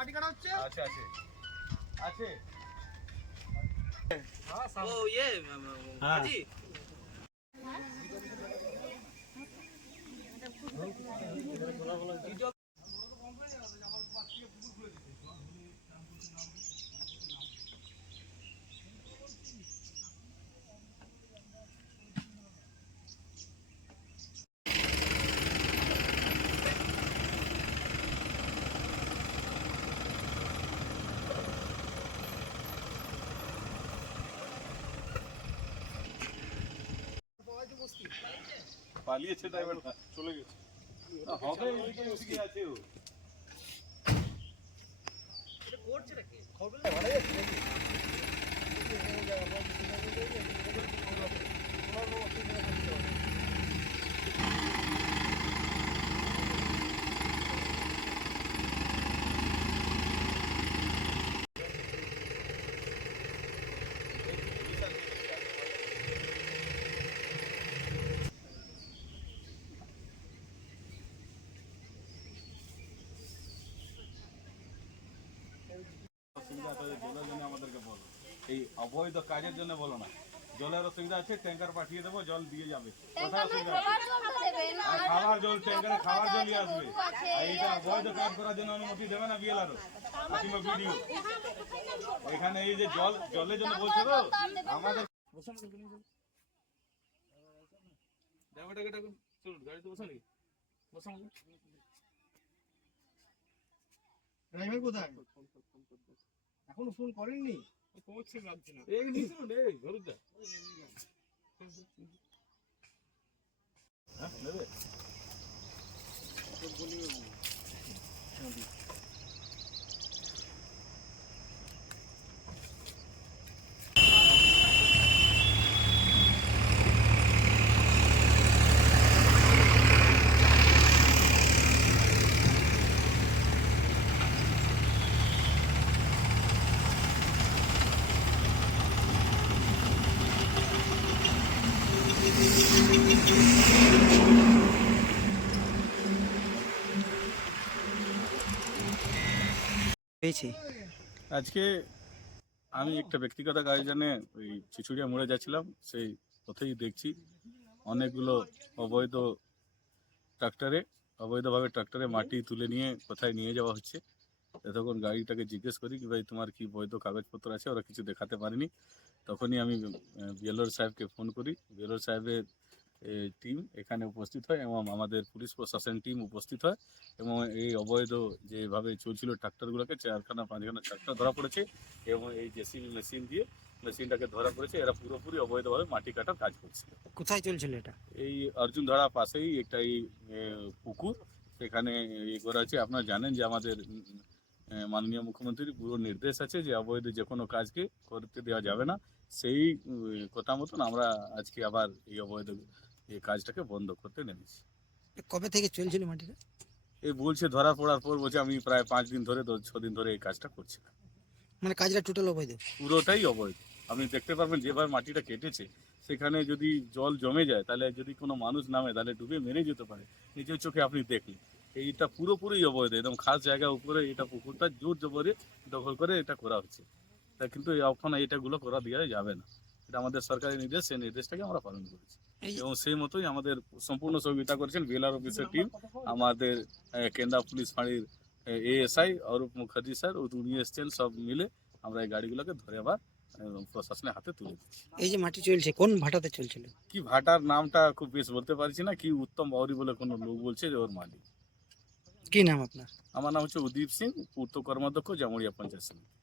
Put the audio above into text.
মাটি কাটা হচ্ছে? আছে আছে। আছে। ও ইয়ে আজি পালিয়েছে ড্রাইভারটা চলে গেছে। না, হবে এদিকে এদিকে আছে ও। অসুবিধা জলের জন্য আমাদেরকে বলো। এই অবৈধ কাজের জন্য বলো না। জলের অসুবিধা আছে ট্যাঙ্কার পাঠিয়ে দেবো জল দিয়ে যাবে। কোথায় অসুবিধা জল ট্যাঙ্কারে খাওয়ার জলই আসবে। আর এইটা অবৈধ কাজ করার জন্য অনুমতি দেবে না বিএলআরও কিংবা বিডিও এখানে এই যে জল জলের জন্য বলছে তো? আমাদের ড্রাইভারটাকে ডাকুন। চলুন গাড়িতে বসে নাকি? ড্রাইভার কোথায়? এখনও ফোন করেননি? এই নিচুন রে ধরুন হ্যাঁ নেবে আজকে আমি একটা ব্যক্তিগত কাজে ওই চিচুড়িয়া মোড়ে যাচ্ছিলাম, সেই পথেই দেখছি অনেকগুলো অবৈধ ট্রাক্টরে, অবৈধভাবে ট্রাক্টরে মাটি তুলে নিয়ে কোথায় নিয়ে যাওয়া হচ্ছে। তখন গাড়িটাকে জিজ্ঞেস করি কি ভাই তোমার কি বৈধ কাগজপত্র আছে? ওরা কিছু দেখাতে পারেনি। তখনই আমি বিএলওর সাহেবকে ফোন করি। বিএলওর সাহেবের টিম এখানে উপস্থিত হয় এবং আমাদের পুলিশ প্রশাসন টিম উপস্থিত হয় এবং এই অবৈধ যেভাবে চলছিল ট্রাক্টরগুলোকে চারখানা পাঁচখানা ট্রাক্টর ধরা পড়েছে এবং এই জেসিবি মেশিন দিয়ে মেশিনটাকে ধরা পড়েছে। এরা পুরোপুরি অবৈধভাবে মাটি কাটার কাজ করছে। কোথায় চলছিল এটা? এই অর্জুন ধরা পাশেই একটা এই পুকুর। সেখানে ইয়ে করা আছে আপনারা জানেন যে আমাদের মাননীয় মুখ্যমন্ত্রীর পুরো নির্দেশ আছে যে অবৈধ যে কোনো কাজকে করতে দেওয়া যাবে না। সেই কথা মতন আমরা আজকে আবার এই অবৈধ এই কাজটাকে বন্ধ করতে নেমেছি। কবে থেকে চলছিল মাটিটা? এই বলছে ধরা পড়ার পর বলছে আমি প্রায় পাঁচ দিন ধরে ছ দিন ধরে এই কাজটা করছি মানে কাজটা টোটাল অবৈধ? পুরোটাই অবৈধ। আপনি দেখতে পারবেন যেভাবে মাটিটা কেটেছে সেখানে যদি জল জমে যায় তাহলে যদি কোনো মানুষ নামে তাহলে ডুবে মেরে যেতে পারে। নিজের চোখে আপনি দেখলেন। এইটা পুরোপুরি অবৈধ একদম খাস জায়গা উপরে এটা পুকুরটা জোর জবরে দখল করে এটা করা হচ্ছে। তা কিন্তু এখন এটাগুলো করা দেওয়া যাবে না। এটা আমাদের সরকারি নির্দেশ সেই নির্দেশটাকে আমরা পালন করেছি। এবং সেই মতোই আমাদের সম্পূর্ণ সহযোগিতা করেছেন বেলার অফিসের টিম আমাদের কেন্দ্রা পুলিশ ফাঁড়ির এএসআই অরূপ মুখার্জি স্যার ও উনি এসছেন সব মিলে আমরা এই গাড়িগুলোকে ধরে আবার প্রশাসনের হাতে তুলে এই যে মাটি চলছে কোন ভাটাতে চলছিল? কি ভাটার নামটা খুব বেশ বলতে পারছি না কি উত্তম বাউরি বলে কোনো লোক বলছে যে ওর মালিক। কি নাম আপনার? আমার নাম হচ্ছে উদীপ সিং পূর্ত কর্মাধ্যক্ষ জামুড়িয়া পঞ্চায়েত সমিতি।